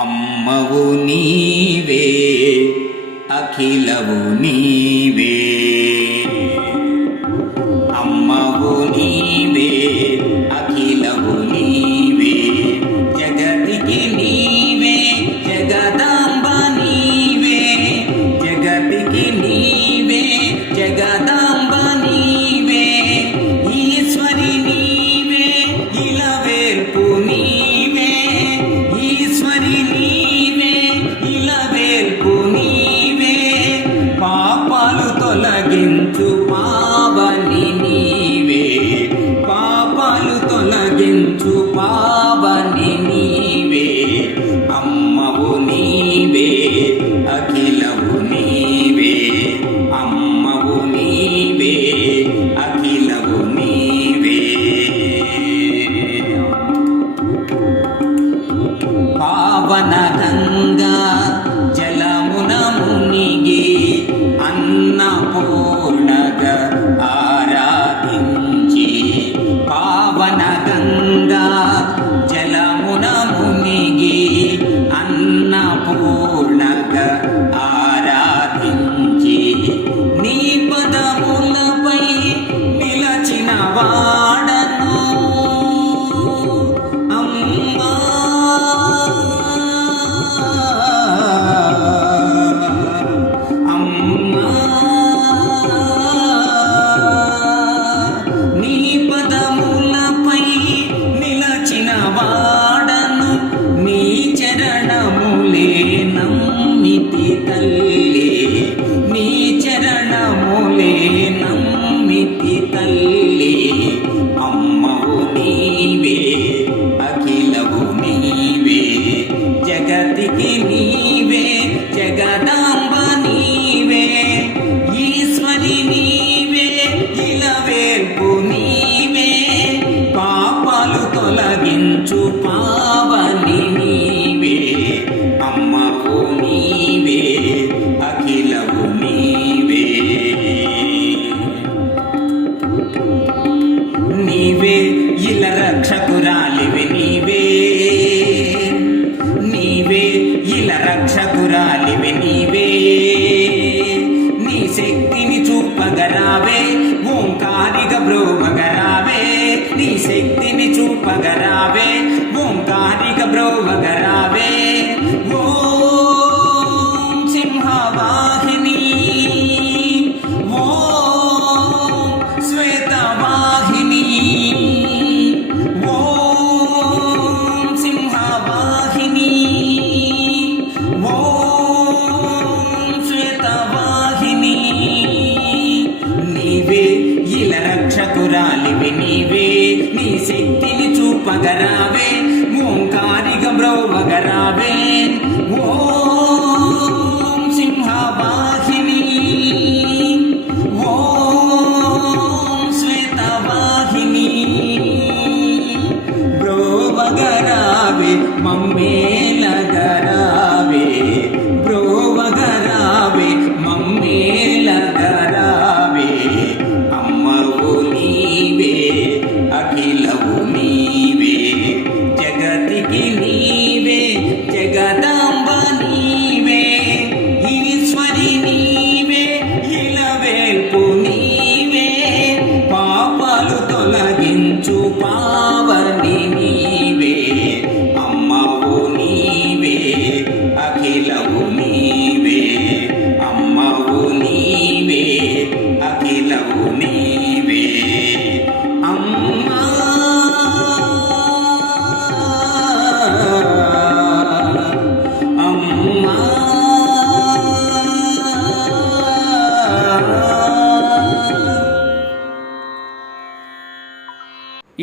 అమ్మవు నీవే అఖిలవు నీవే. వర్ధించు పావని నీవే అమ్మవు నీవే అఖిలవు నీవే అమ్మవు నీవే అఖిలవు నీవే. పావన గంగా வகராவே ஓங்காரிக பிரோ வகராவே. ஓம் சிம்ஹவாகினி. ஓம் ஸ்வேதவா மகராவே ஓம் காரிக பிரோ மகரா